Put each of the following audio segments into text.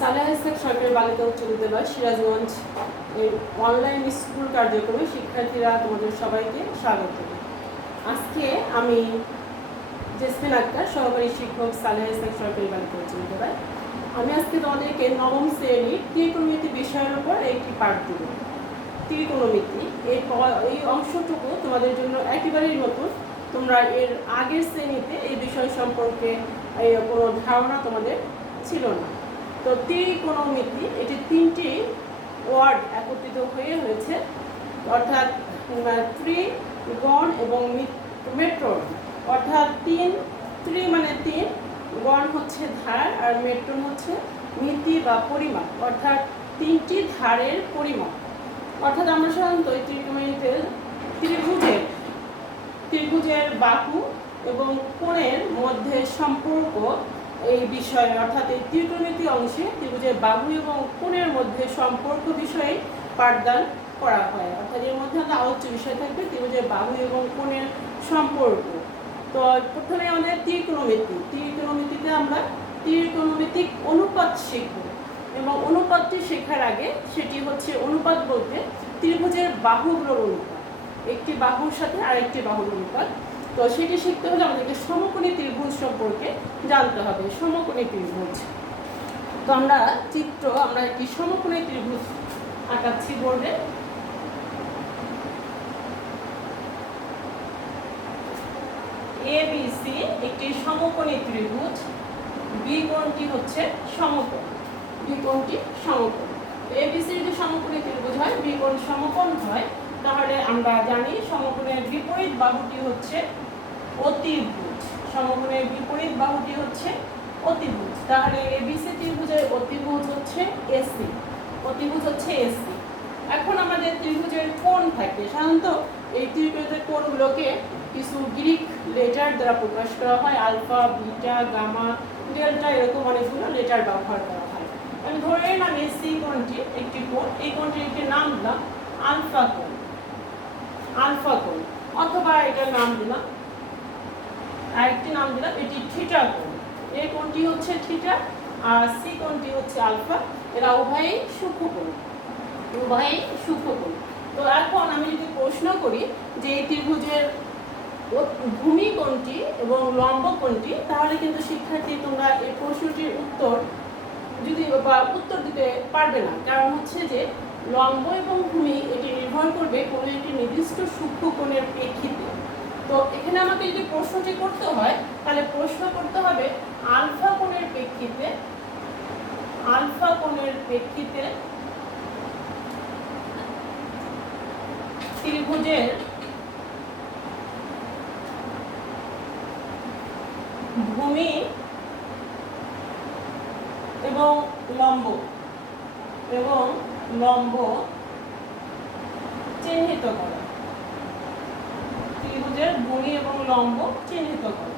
সালেহা ইসলাম সরকারি বালিকা উচ্চ বিদ্যালয় সিরাজগঞ্জ এর অনলাইন স্কুল কার্যক্রমে শিক্ষার্থীরা তোমাদের সবাইকে স্বাগত। আজকে আমি জেসমিন আক্তার, সহকারী শিক্ষক, সালেহা ইসলাম সরকারি বালিকা উচ্চ বিদ্যালয়। আমি আজকে তোমাদেরকে নবম শ্রেণীর ত্রিকোণমিতি বিষয়ের উপর একটি পাঠ দেব। ত্রিকোণমিতি এই অংশটুকু তোমাদের জন্য একেবারেই নতুন। তোমরা এর আগের শ্রেণীতে এই বিষয় সম্পর্কে কোনো ধারণা তোমাদের ছিল না। তো ত্রিকোণমিতি এটি তিনটি ওয়ার্ড একত্রিত হয়ে হয়েছে, অর্থাৎ ত্রিগণ এবং মেট্রন, অর্থাৎ ত্রি মানে তিন, গণ হচ্ছে ধার, আর মেট্রন হচ্ছে মিতি বা পরিমাপ, অর্থাৎ তিনটি ধারের পরিমাপ। অর্থাৎ আমরা সাধারণত ত্রিকোণমিতিতে ত্রিভুজের বাহু এবং কোণের মধ্যে সম্পর্ক এই বিষয়ে, অর্থাৎ এই ত্রিকোণমিতি অংশে ত্রিভুজের বাহু এবং কোণের মধ্যে সম্পর্ক বিষয়ে পাঠদান করা হয়। অর্থাৎ এর মধ্যে একটা আলোচ্য বিষয় থাকবে ত্রিভুজের বাহু এবং কোণের সম্পর্ক। তো প্রথমে আমাদের ত্রিকোণমিতিতে আমরা ত্রিকোণমিতিক অনুপাত শিখব, এবং অনুপাতটি শেখার আগে সেটি হচ্ছে, অনুপাত বলতে ত্রিভুজের বাহুগুলোর অনুপাত, একটি বাহুর সাথে আরেকটি বাহুর অনুপাত। তো সেটি শিখতে হলে আমাদেরকে সমকোণী ত্রিভুজ সম্পর্কে জানতে হবে। সমকোণী ত্রিভুজ, তো আমরা একটি সমকোণী ত্রিভুজ আঁকাচ্ছি বোর্ডে। ABC একটি সমকোণী ত্রিভুজ, বি কোণটি হচ্ছে সমকোণ, ABC যদি সমকোণী ত্রিভুজ হয়, বি কোণ সমকোণ হয়, তাহলে আমরা জানি সমকোণের বিপরীত বাহুটি হচ্ছে অতিভুজ। সমকোণের বিপরীত বাহুটি হচ্ছে অতিভুজ। তাহলে ABC ত্রিভুজের অতিভুজ হচ্ছে AC। এখন আমাদের ত্রিভুজের কোণ থাকে, সাধারণত এই ত্রিভুজের কোণগুলোকে কিছু গ্রিক লেটার দ্বারা প্রকাশ করা হয়, আলফা, বিটা, গামা, ডেল্টা, এরকম অনেকগুলো লেটার ব্যবহার করা হয়। আমি ধরে নিলাম এই সি কোণটি একটি কোণ, এই কোণটির একটি নাম দিলাম আলফা কোণ, অথবা এটার নাম দিলাম, আরেকটি নাম দিলাম এটি থিটা কোণ। এই কোণটি হচ্ছে থিটা আর সি কোণটি হচ্ছে আলফা। এরা উভয়ই সূক্ষ্মকোণ। তো এখন আমি যদি প্রশ্ন করি যে এই ত্রিভুজের ভূমি কোণটি এবং লম্ব কোণটি, তাহলে কিন্তু শিক্ষার্থী তোমরা এই প্রশ্নটির উত্তর দিতে পারবে না। কারণ হচ্ছে যে লম্ব এবং ভূমি এটি নির্ভর করবে কোনো একটি নির্দিষ্ট সূক্ষ্মকোণের প্রেক্ষিতে। তো এখানে আমাকে যদি প্রশ্নটি করতে হয়, তাহলে প্রশ্ন করতে হবে আলফা কোণের প্রেক্ষিতে ত্রিভুজের ভূমি এবং লম্ব চিহ্নিত করো। ত্রিভুজের ভূমি এবং লম্ব চিহ্নিত করো।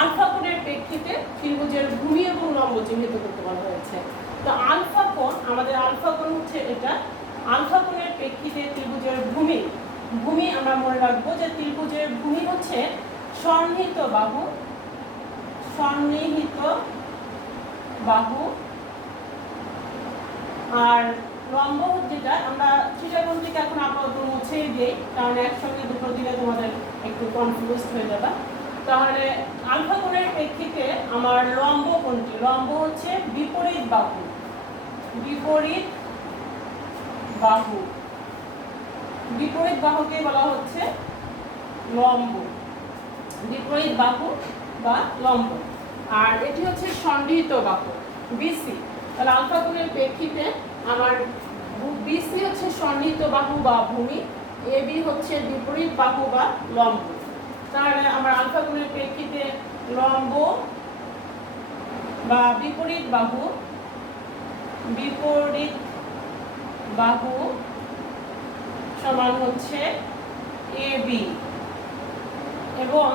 আলফা কোণের প্রেক্ষিতে ত্রিভুজের ভূমি এবং লম্ব চিহ্নিত করতে বলা হয়েছে। তো আলফা কোণ হচ্ছে এটা। আলফা কোণের প্রেক্ষিতে ত্রিভুজের ভূমি আমরা মনে রাখবো যে ত্রিভুজের ভূমি হচ্ছে সন্নিহিত বাহু, আর লম্ব যেটা, আমরা থিটা কোণটিকে এখন আপাতত মুছেই দিই, কারণ একসঙ্গে দুটো দিলে তোমাদের একটু কনফিউজ হয়ে যাবে। তাহলে আলফা কোণের প্রেক্ষিতে আমার লম্ব হচ্ছে বিপরীত বাহুকে বলা হচ্ছে লম্ব, বিপরীত বাহু বা লম্ব। আর এটি হচ্ছে সন্নিহিত বাহু BC। তাহলে আলফা কোণের প্রেক্ষিতে আমার BC হচ্ছে সন্নিহিত বাহু বা ভূমি, AB হচ্ছে বিপরীত বাহু বা লম্ব। তাহলে আমার আলফা কোণের প্রেক্ষিতে লম্ব বা বিপরীত বাহু সমান হচ্ছে AB, এবং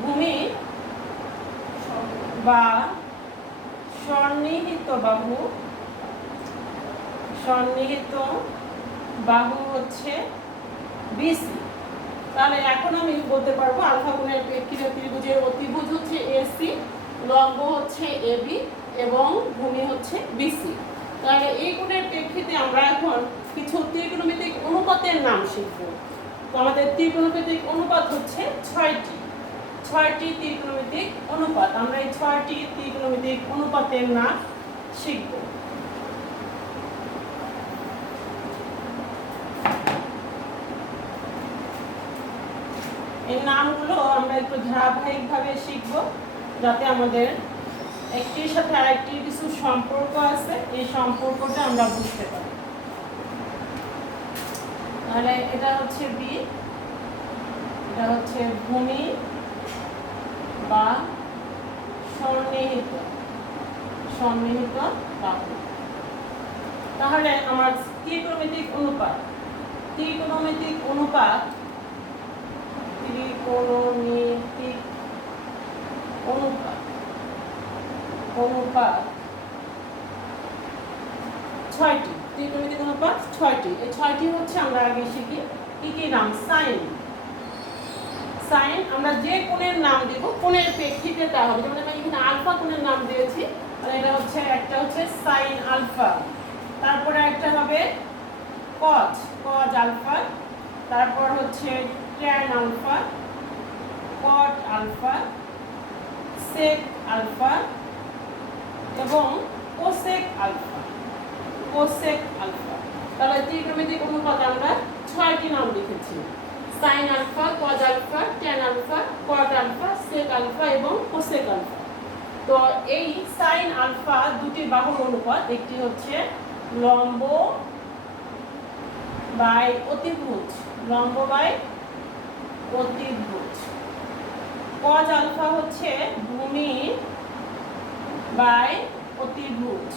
ভূমি বা সন্নিহিত বাহু হচ্ছে BC। তাহলে এখন আমি বলতে পারবো আলফা কোণের প্রেক্ষিতে ত্রিভুজের অতিভুজ হচ্ছে AC লম্ব হচ্ছে এবি এবং ভূমি হচ্ছে বিসি। তাহলে এই কোণের প্রেক্ষিতে আমরা এখন কিছু ত্রিকোণমিতিক অনুপাতের নাম শিখব। তো আমাদের ত্রিকোণমিতিক অনুপাত হচ্ছে 6টি ত্রিকোণমিতিক অনুপাত। আমরা এই 6টি ত্রিকোণমিতিক অনুপাতের নাম শিখব। এই নামগুলো আমরা একটু ধারাবাহিকভাবে শিখব, যাতে আমাদের একটির সাথে আরেকটির কিছু সম্পর্ক আছে, এই সম্পর্কটা আমরা বুঝতে পারি। তাহলে এটা হচ্ছে বি, এটা হচ্ছে ভূমি বা সন্নিহিত বাহু। তাহলে আমার ত্রিকোণমিতিক অনুপাত ত্রিকোণমিতিক অনুপাত 6টি ত্রিকোণমিতিক অনুপাত 6টি। এই 6টি হচ্ছে আমরা আগে শিখি কি কি নাম। সাইন আমরা যে কোণের নাম দেব কোণের প্রেক্ষিতে তা হবে। যেমন আমি এখানে আলফা কোণের নাম দিয়েছি, তাহলে এটা হচ্ছে একটা হচ্ছে সাইন আলফা। তারপরে একটা হবে কজ আলফা। তারপর হচ্ছে tan alpha, cot alpha, sec alpha এবং কোসেক আলফা। তাহলে ত্রিকোণমিতিক অনুপাত আমরা 6টি নাম লিখেছি: sine alpha, cos alpha, tan alpha, cot alpha, sec alpha এবং কোসেক আলফা। তো এই সাইন আলফা দুটি বাহুর অনুপাত, একটি হচ্ছে লম্ব বাই অতিভুজ, কজ আলফা হচ্ছে ভূমি বাই অতিভুজ,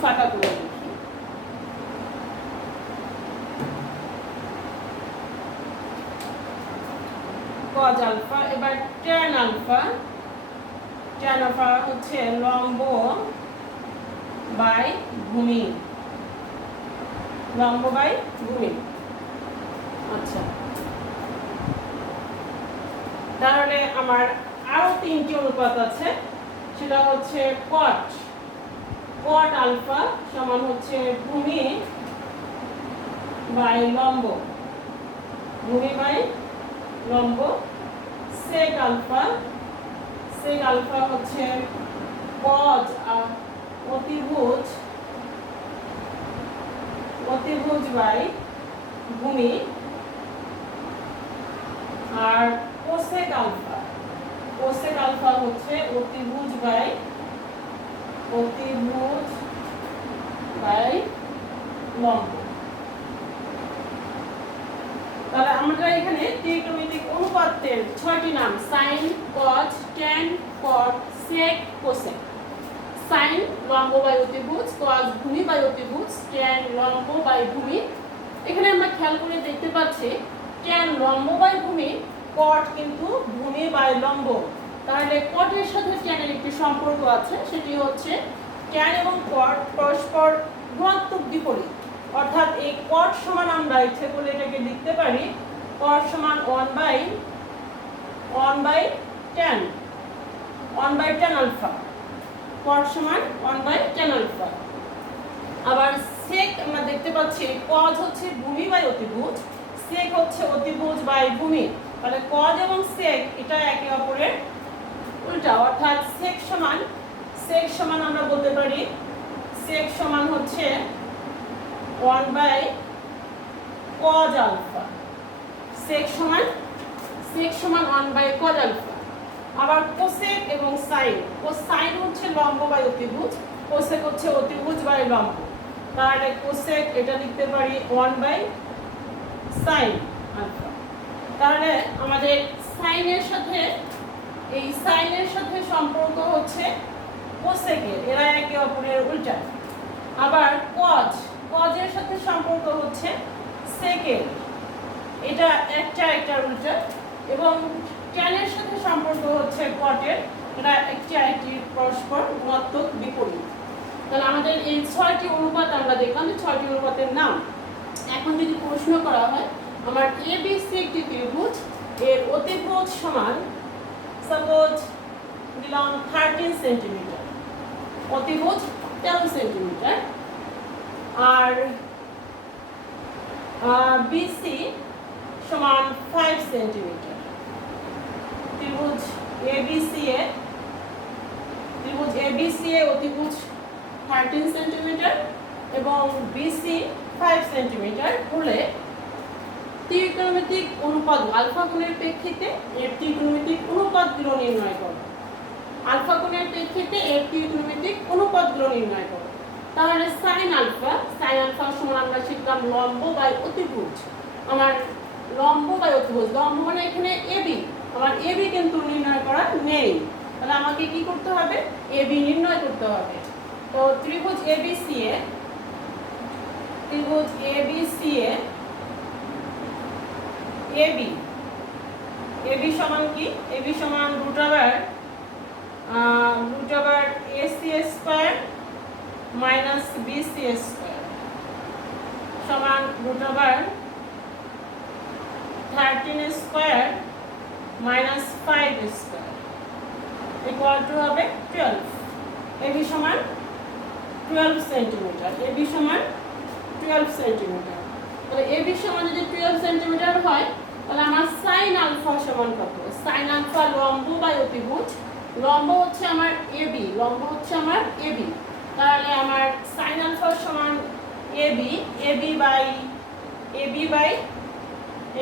ফাটা করে লিখি। Cos alpha. এবার ট্যান আলফা হচ্ছে লম্ব বাই ভূমি, আচ্ছা। তাহলে আমার আরো 3টি অনুপাত আছে, সেটা হচ্ছে কট আলফা সমান হচ্ছে ভূমি বাই লম্ব, সেক আলফা হচ্ছে কজ অতিভুজ বাই ভূমি, আর কোসেক আলফা হচ্ছে অতিভুজ বাই লম্ব। তাহলে আমরা এখানে ত্রিকোণমিতিক অনুপাতের 6টি নাম: সাইন, কজ, ট্যান, কট, সেক, কোসেক। সাইন লম্ব বাই অতিভুজ, কজ ভূমি বাই অতিভুজ, ট্যান লম্ব বাই ভূমি। এখানে আমরা খেয়াল করে দেখতে পাচ্ছি ট্যান লম্ব বাই ভূমি, কট কিন্তু ভূমি বাই লম্ব। তাহলে কটের সাথে ট্যানের একটি সম্পর্ক আছে, সেটি হচ্ছে ট্যান এবং কট পরস্পর গুণাত্মক বিপরীত। অর্থাৎ এই কট সমান আমরা ইচ্ছে করলে এটাকে লিখতে পারি কট সমান 1/tan আলফা, কট সমান 1/tan আলফা। আবার সেক আমরা দেখতে পাচ্ছি কজ হচ্ছে ভূমি বাই অতিভুজ, সেক হচ্ছে অতিভুজ বাই ভূমি। তাহলে কজ এবং সেক এটা একে অপরের উল্টা, অর্থাৎ সেক সমান আমরা বলতে পারি সেক সমান হচ্ছে 1/cos আলফা। সেক সমান 1/cos আলফা। আবার কোসেক এবং সাইন, সাইন হচ্ছে লম্ব বাই অতিভুজ, কোসেক হচ্ছে অতিভুজ বাই লম্ব। তাহলে কোসেক এটা লিখতে পারি 1/sin আলফা। তাহলে আমাদের সাইনের সাথে সম্পর্ক হচ্ছে কোসেকের, এরা একে অপরের উল্টা। আবার কজের সাথে সম্পর্ক হচ্ছে সেকের, এটা একটা উল্টা। এবং ট্যানের সাথে সম্পর্ক হচ্ছে কটের, এটা একটি পরস্পর গুণাত্মক বিপরীত। তাহলে আমাদের এই 6টি অনুপাত আমরা দেখলাম যে 6টি অনুপাতের নাম। এখন যদি প্রশ্ন করা হয় আমার এবিসি একটি ত্রিভুজ, এর অতিভুজ সমান সাপোজ দিলাম 13 সেন্টিমিটার, অতিভুজ 13 সেন্টিমিটার, আর বিসি সমান 5 সেন্টিমিটার। ত্রিভুজ এবিসি এর অতিভুজ 13 সেন্টিমিটার এবং বিসি 5 সেন্টিমিটার হলে ত্রিকোণমিতিক অনুপাত আলফা কোণের প্রেক্ষিতে এর ত্রিকোণমিতিক অনুপাতগুলো নির্ণয় করো। আলফা কোণের প্রেক্ষিতে এর ত্রিকোণমিতিক অনুপাতগুলো নির্ণয় করো। তাহলে সাইন আলফা সমান আমরা শিখলাম লম্ব বাই অতিভুজ। আমার লম্ব বাই অতিভুজ, লম্ব মানে এখানে এবি, আমার এবি কিন্তু নির্ণয় করা নেই, তাহলে আমাকে কি করতে হবে? এবি নির্ণয় করতে হবে। তো ত্রিভুজ এবিসি এ এবি সমান কি? এবি সমান root over AC square minus BC square সমান root over 13 square minus 5 square equal to হবে 12। এবি সমান 12 সেন্টিমিটার। এবি সমান 12 সেন্টিমিটার। তাহলে এবি সমান যদি 12 সেন্টিমিটার হয় তাহলে আমার সাইন আলফা সমান কত? সাইন আলফা লম্ব বাই অতিভুজ, লম্ব হচ্ছে আমার এবি, তাহলে আমার সাইন আলফা সমান এবি বাই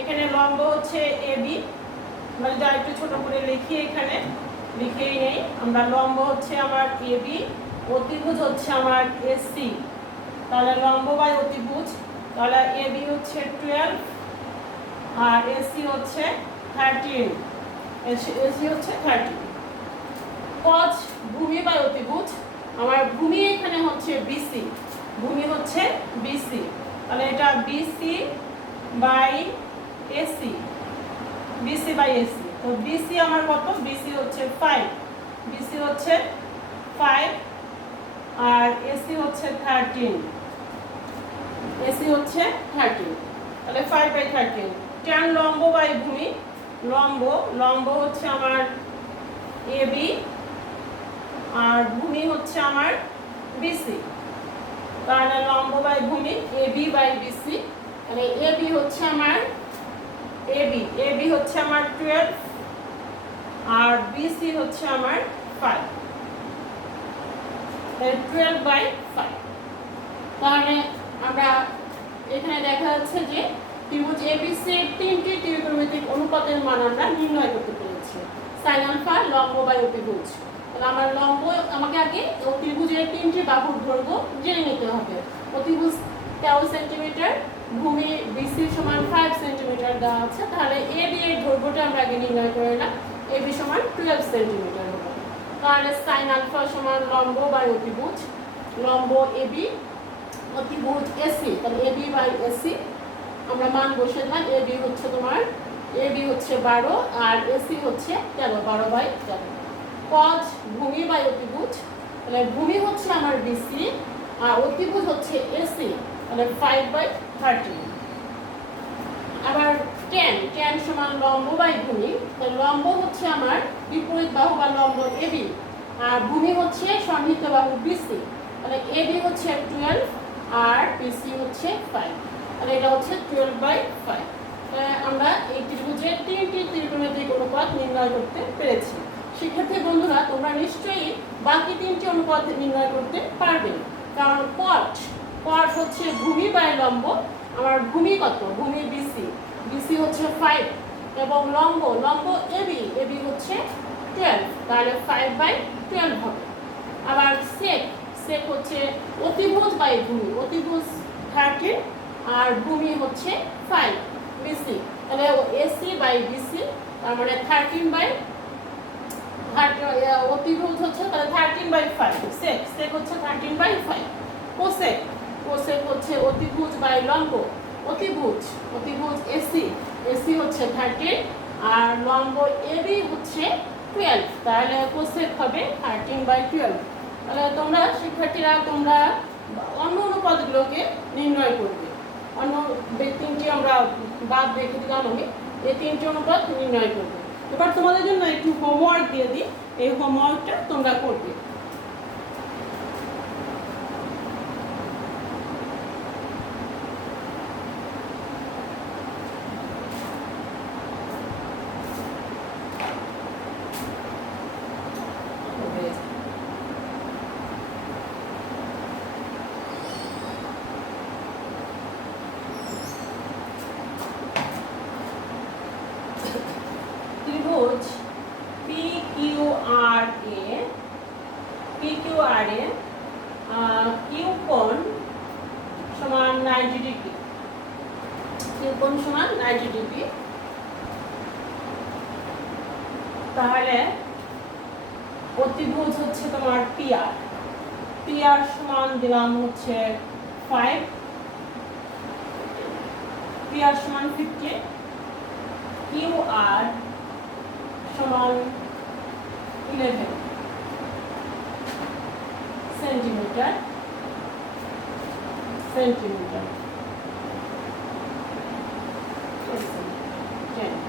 এখানে লম্ব হচ্ছে এবি, আমরা যা একটু ছোট করে লিখি, এখানে লিখেই নেই আমরা। লম্ব হচ্ছে আমার এবি, অতিভুজ হচ্ছে আমার এসি, তাহলে লম্ব বাই অতিভুজ, তাহলে এবি হচ্ছে 12 আর এসি হচ্ছে 13, এসি হচ্ছে 13। কজ ভূমি বাই অতিভুজ, আমার ভূমি এখানে হচ্ছে বিসি, তাহলে এটা বিসি বাই এসি, তো বিসি আমার কত? বিসি হচ্ছে 5, আর এসি হচ্ছে 13, তাহলে 5/13। tan লম্ব বাই ভূমি, লম্ব হচ্ছে আমার এবি আর ভূমি হচ্ছে আমার বিসি, তাহলে লম্ব বাই ভূমি এবি বাই বিসি, তাহলে এবি হচ্ছে আমার 12 আর বিসি হচ্ছে আমার 5, 12/5। তাহলে আমরা এখানে দেখা যাচ্ছে যে ত্রিভুজ এবিসি এর 3টি ত্রিকোণমিতিক অনুপাতের মান আমরা নির্ণয় করতে পেরেছি। সাইন আলফা লম্ব বাই অতিভুজ, তাহলে আমার লম্ব আমাকে আগে ত্রিভুজের 3টি বাহুর দৈর্ঘ্য জেনে নিতে হবে। অতিভুজ 13 সেন্টিমিটার, ভূমি বিসি সমান 5 সেন্টিমিটার দেওয়া আছে, তাহলে এবি এর দৈর্ঘ্যটা আমরা আগে নির্ণয় করে নিলাম। এবি সমান 12 সেন্টিমিটার হবে। তাহলে সাইন আলফা সমান লম্ব বাই অতিভুজ, লম্ব এবি, অতিভুজ এসি, তাহলে এবি বাই এসি আমরা মান বসে দিলাম। এবি হচ্ছে 12 আর এসি হচ্ছে 13, 12/13। কজ ভূমি বাই অতিভুজ, তাহলে ভূমি হচ্ছে আমার বিসি আর অতিভুজ হচ্ছে এসি, তাহলে 5/13। আবার tan সমান লম্ব বাই ভূমি, তাহলে লম্ব হচ্ছে আমার বিপরীত বাহু বা লম্ব এবি আর ভূমি হচ্ছে সন্নিহিত বাহু বিসি, তাহলে এবি হচ্ছে 12 আর বিসি হচ্ছে 5, তাহলে এটা হচ্ছে 12/5। আমরা এই ত্রিভুজের 3টি ত্রিকোণমিতিক অনুপাত নির্ণয় করতে পেরেছি। শিক্ষার্থী বন্ধুরা, তোমরা নিশ্চয়ই বাকি 3টি অনুপাত নির্ণয় করতে পারবে, কারণ কট হচ্ছে ভূমি বাই লম্ব, আমার ভূমি কত? ভূমি বিসি হচ্ছে 5 এবং লম্ব এবি হচ্ছে 12, তাহলে 5/12 হবে। আবার সেক হচ্ছে অতিভুজ বাই ভূমি, অতিভুজ 13 আর ভূমি হচ্ছে 5 বিসি, তাহলে এসি বাই বিসি, তার মানে 13/13 অতিভুজ হচ্ছে তাহলে 13/5, সেক হচ্ছে 13/5। কোসেক হচ্ছে অতিভুজ বাই লম্ব, অতিভুজ এসি হচ্ছে 13 আর লম্ব এবি হচ্ছে 12, তাহলে কোসেক হবে 13/12। তাহলে তোমরা শিক্ষার্থীরা তোমরা অন্য অনুপাতগুলোকে নির্ণয় করবে। অন্য তিনটি আমরা বাদ রেখে দিলাম আমি, এই তিনটি অনুপাত নির্ণয় করবে। এবার তোমাদের জন্য একটু হোমওয়ার্ক দিয়ে দিই, এই হোমওয়ার্কটা তোমরা করবে। ত্রিভুজ PQR এ কিউ কোণ সমান 90 ডিগ্রি, কিউ কোণ সমান 90 ডিগ্রি। তাহলে অতিভুজ হচ্ছে তোমার PR সমান দিলাম হচ্ছে 5, PR সমান 50, QR সমান 11 সেন্টিমিটার।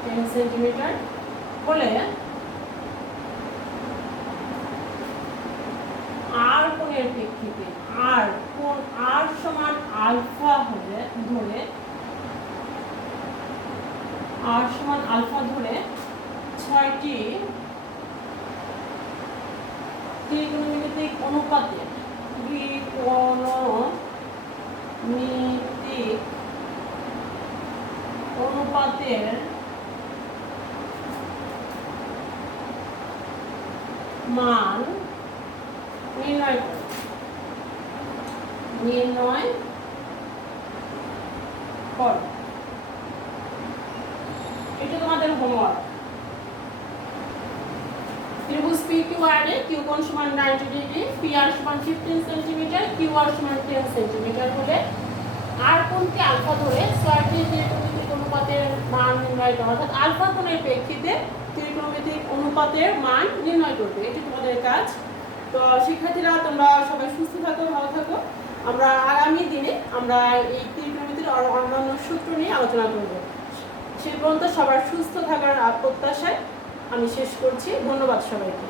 10 সেন্টিমিটার হলে আর কোণের প্রেক্ষিতে কোণ আর সমান আলফা হলে ধরে আর সমান আলফা ধরে 6টি ত্রিকোণমিতিক অনুপাতের মান নির্ণয় করো। এটা তোমাদের হোমওয়ার্ক। ত্রিভুজ PQR এ কিউ কোণ সমান 90 ডিগ্রি, PR সমান 15 সেন্টিমিটার, QR সমান 10 সেন্টিমিটার হলে আর কোণকে আলফা ধরে 6টি ত্রিকোণমিতিক অনুপাতের মান নির্ণয় করা, অর্থাৎ আলফা কোণের প্রেক্ষিতে ত্রিকোণমিতিক অনুপাতের মান নির্ণয় করবে। এটি তোমাদের কাজ। তো শিক্ষার্থীরা তোমরা সবাই সুস্থ থাকো, ভালো থাকো। আমরা আগামী দিনে আমরা এই ত্রিকোণমিতির অন্যান্য সূত্র নিয়ে আলোচনা করব। সেই পর্যন্ত সবার সুস্থ থাকার প্রত্যাশায় আমি শেষ করছি। ধন্যবাদ সবাইকে।